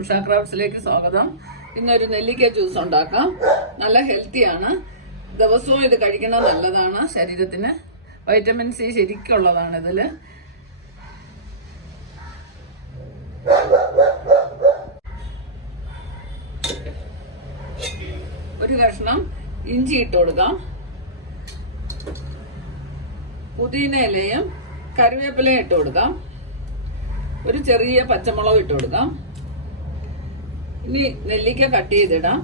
ഉഷ ക്രാഫ്റ്റ്സിലേക്ക് സ്വാഗതം. ഇന്നൊരു നെല്ലിക്ക ജ്യൂസ് ഉണ്ടാക്കാം. നല്ല ഹെൽത്തിയാണ് ദിവസവും ഇത് കഴിക്കുന്നത് നല്ലതാണ് ശരീരത്തിന്. വൈറ്റമിൻ സി ശരിക്കുള്ളതാണ് ഇതിൽ ഒരു കഷ്ണം ഇഞ്ചി ഇട്ട് കൊടുക്കാം. പുതിന ഇലയും കറിവേപ്പിലയും ഇട്ട് കൊടുക്കാം. ഒരു ചെറിയ പച്ചമുളക് ഇട്ട് കൊടുക്കാം. ഇനി നെല്ലിക്ക കട്ട് ചെയ്തിടാം.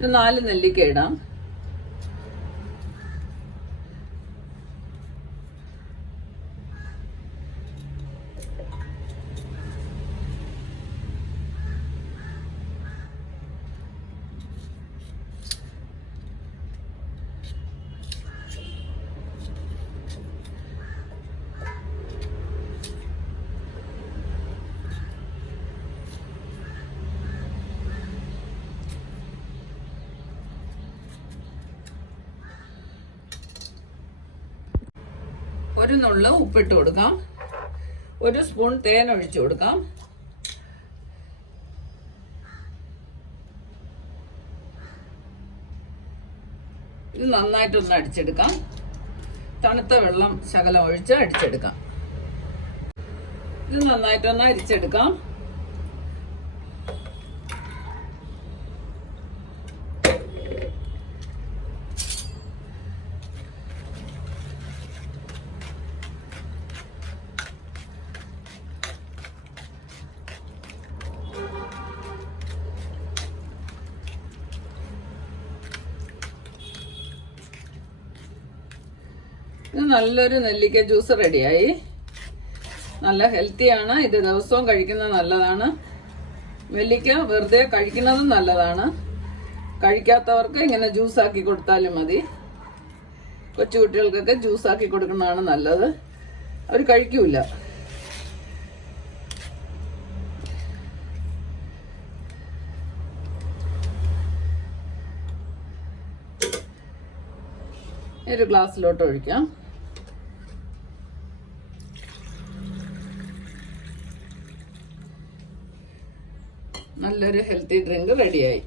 ഒരു നാല് നെല്ലിക്ക ഇടാം ഒരു നുള്ള് ഉപ്പിട്ട് കൊടുക്കാം. ഒരു സ്പൂൺ തേൻ ഒഴിച്ചു കൊടുക്കാം. ഇത് നന്നായിട്ടൊന്ന് അടിച്ചെടുക്കാം. തണുത്ത വെള്ളം ശകലം ഒഴിച്ച് അടിച്ചെടുക്കാം. ഇത് നന്നായിട്ടൊന്ന് അരിച്ചെടുക്കാം. ഇത് നല്ലൊരു നെല്ലിക്ക ജ്യൂസ് റെഡിയായി. നല്ല ഹെൽത്തിയാണ്. ഇത് ദിവസവും കഴിക്കുന്നത് നല്ലതാണ്. നെല്ലിക്ക വെറുതെ കഴിക്കുന്നതും നല്ലതാണ്. കഴിക്കാത്തവർക്ക് ഇങ്ങനെ ജ്യൂസ് ആക്കി കൊടുത്താലും മതി. കൊച്ചുകുട്ടികൾക്കൊക്കെ ജ്യൂസാക്കി കൊടുക്കുന്നതാണ് നല്ലത്. അവർ കഴിക്കൂല. ഒരു ഗ്ലാസ്സിലോട്ട് ഒഴിക്കാം. നല്ലൊരു ഹെൽത്തി ഡ്രിങ്ക് റെഡിയായി.